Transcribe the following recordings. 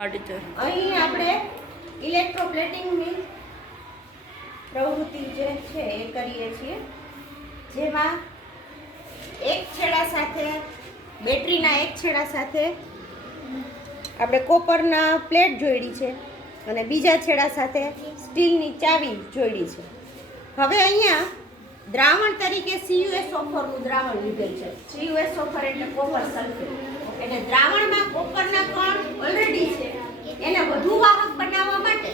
અહીં આપણે ઇલેક્ટ્રોપ્લેટિંગની પ્રવૃત્તિ જે છે એ કરીએ છીએ, જેમાં એક છેડા સાથે બેટરીના એક છેડા સાથે આપણે કોપરના પ્લેટ જોડી છે અને બીજા છેડા સાથે સ્ટીલની ચાવી જોડી છે. હવે અહીંયા દ્રાવણ તરીકે CuSO4નું દ્રાવણ લીધેલ છે. CuSO4 એટલે કોપર સલ્ફેટ. એટલે દ્રાવણમાં કોપરના કણ ઓલરેડી છે, એને વધુ વાહક બનાવવા માટે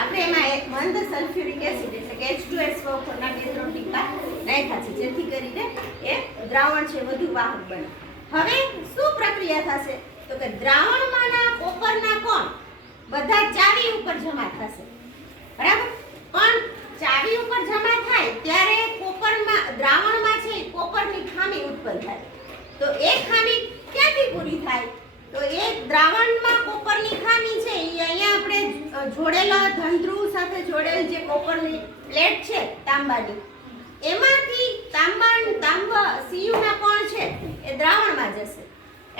આપણે એમાં એક મંદ સલ્ફ્યુરિક એસિડ એટલે કે H2SO4 ના 2-3 ટીપા નાખ્યા છે, જેથી કરીને એ દ્રાવણ છે વધુ વાહક બને. હવે શું પ્રક્રિયા થશે તો કે દ્રાવણમાંના કોપરના કણ બધા ચાવી ઉપર જમા થશે, બરાબર? પણ ચાવી ઉપર જમા થાય ત્યારે કોપરમાં દ્રાવણમાં છે કોપરની ખામી ઉત્પન્ન થાય. તો એ ખામી ક્યાંથી પૂરી થાય? તો એ દ્રાવણમાં કોપરની ખામી છે એ અહીંયા આપણે જોડેલા ધનધ્રુવ સાથે જોડેલ જે કોપરની પ્લેટ છે તાંબાની, એમાંથી તાંબા Cu ના કણ છે એ દ્રાવણમાં જશે.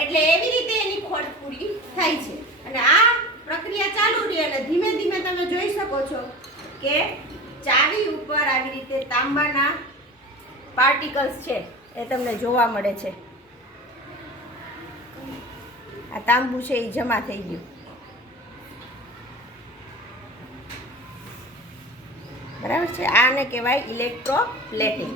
એટલે એવી રીતે એની ખોટ પૂરી થાય છે. અને આ પ્રક્રિયા ચાલુ રહી અને ધીમે ધીમે તમે જોઈ શકો છો કે ચાવી ઉપર આવી રીતે તાંબાના પાર્ટિકલ્સ છે એ તમને જોવા મળે છે. આ તાંબુ છે એ જમા થઈ ગયું, બરાબર છે? આને કહેવાય ઇલેક્ટ્રોપ્લેટિંગ.